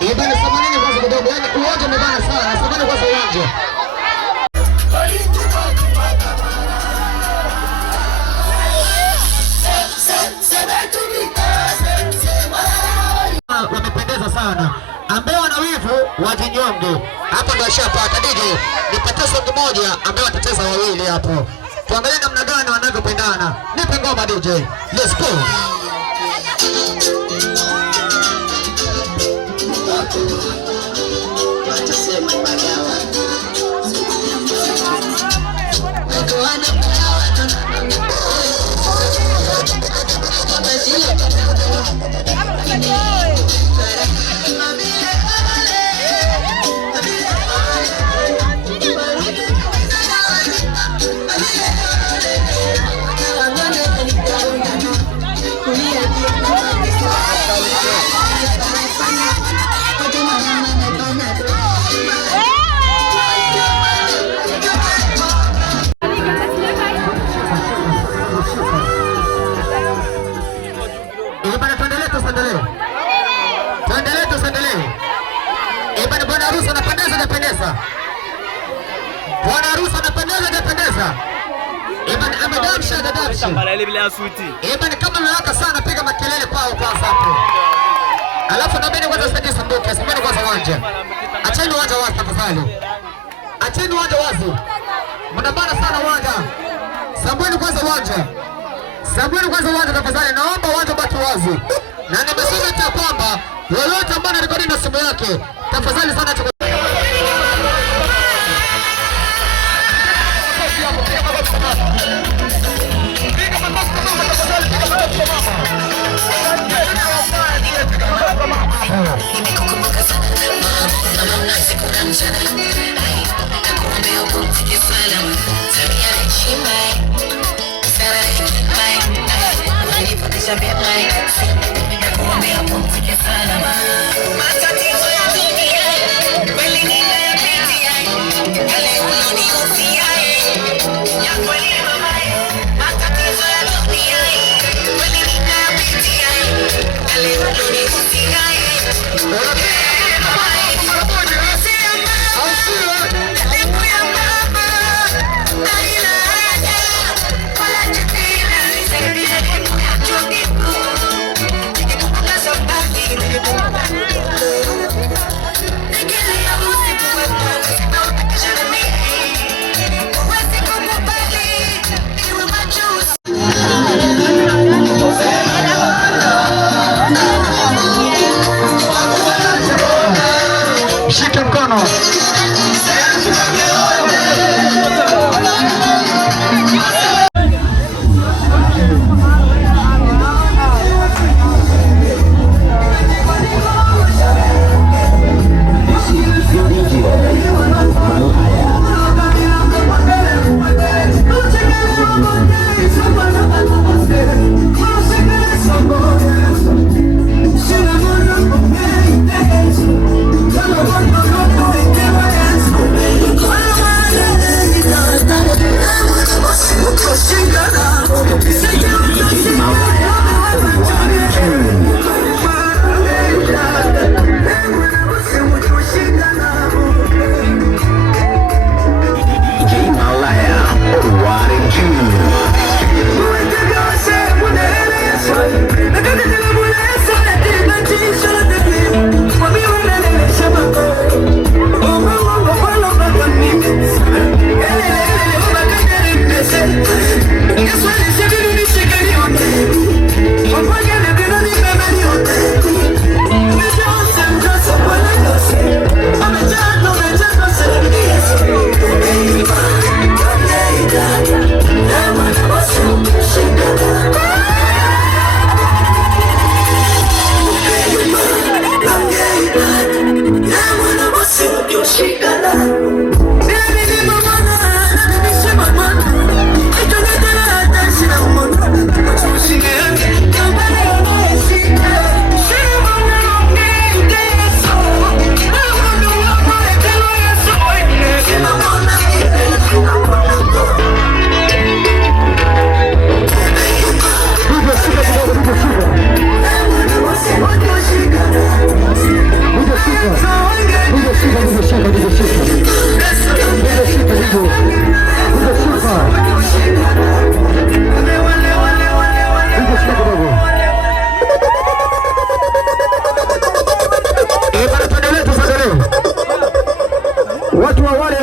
Ibana samanini kwanza kidogo, yani uwanja umebana sana, samani kwanza uwanja. Wamependeza sana. Ambaye wana wivu wajinyonge. Hapa ndio shapata DJ. Nipatie song moja ambaye watateza wawili hapo. Tuangalie namna gani wanavyopendana. Nipe ngoma DJ. Let's go. Bwana harusi anapendeza. Ebana amedamsha dadamsha. Tambala ile bila suti. Ebana kama unataka sana piga makelele kwao kwanza hapo. Alafu na mimi kwanza sije sanduku, simeni kwanza uwanja. Acheni uwanja wazi tafadhali. Acheni uwanja wazi. Mnabana sana uwanja. Sambweni kwanza uwanja. Sambweni kwanza uwanja tafadhali. Naomba uwanja baki wazi. Na nimesema tu kwamba yoyote ambaye anarekodi na simu yake tafadhali sana watu wa wale